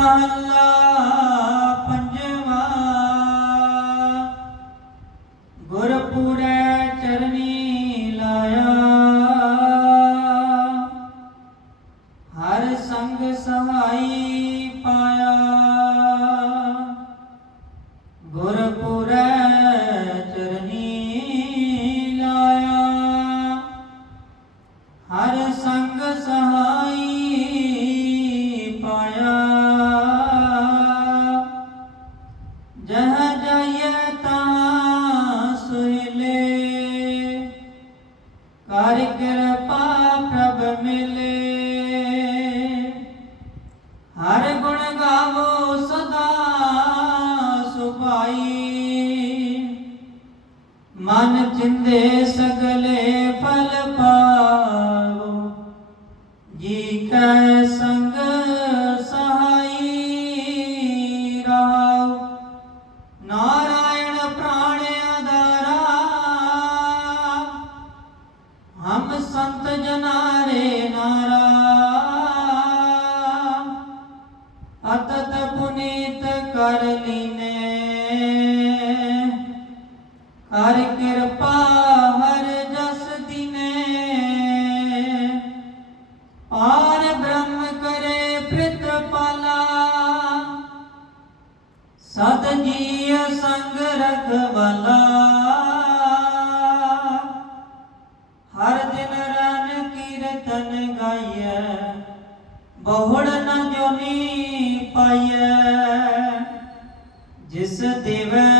ਮਹੱਲਾ ਪੰਜਵਾ। ਗੁਰਪੁਰੈ ਚਰਨੀ ਲਾਇਆ। ਹਰ ਸੰਗ ਸਹਾਈ ਪਾਇਆ। ਗੁਰਪੁਰੈ ਚਰਨੀ ਲਾਇਆ। ਹਰ ਸੰਗ ਮਨ ਚਿੰਦੇ ਸਗਲੇ ਫਲ ਪਾਵੋ। ਜੀ ਕੈ ਸੰਗ ਸਹਾਈ ਰਾਵ ਨਾਰਾਇਣ ਪ੍ਰਾਣ ਆਧਾਰਾ। ਹਮ ਸੰਤ ਜਨਾਰੇ ਨਾਰਾ। ਅਤਤ ਪੁਨੀਤ ਕਰ ਲੀਨੇ ਕਿਰਪਾ ਹਰ ਜਸ ਦਿਨੇ। ਆਰ ਬ੍ਰਹਮ ਕਰੇ ਪ੍ਰਿਤਪਾਲਾ ਸਤ ਜੀ ਸੰਗ ਰਖਵਾਲਾ। ਹਰ ਦਿਨ ਰਨ ਕੀਰਤਨ ਗਾਈਐ। ਬਹੁੜ ਨ ਜੋਨੀ ਪਾਈਐ। ਜਿਸ ਦੇਵੈ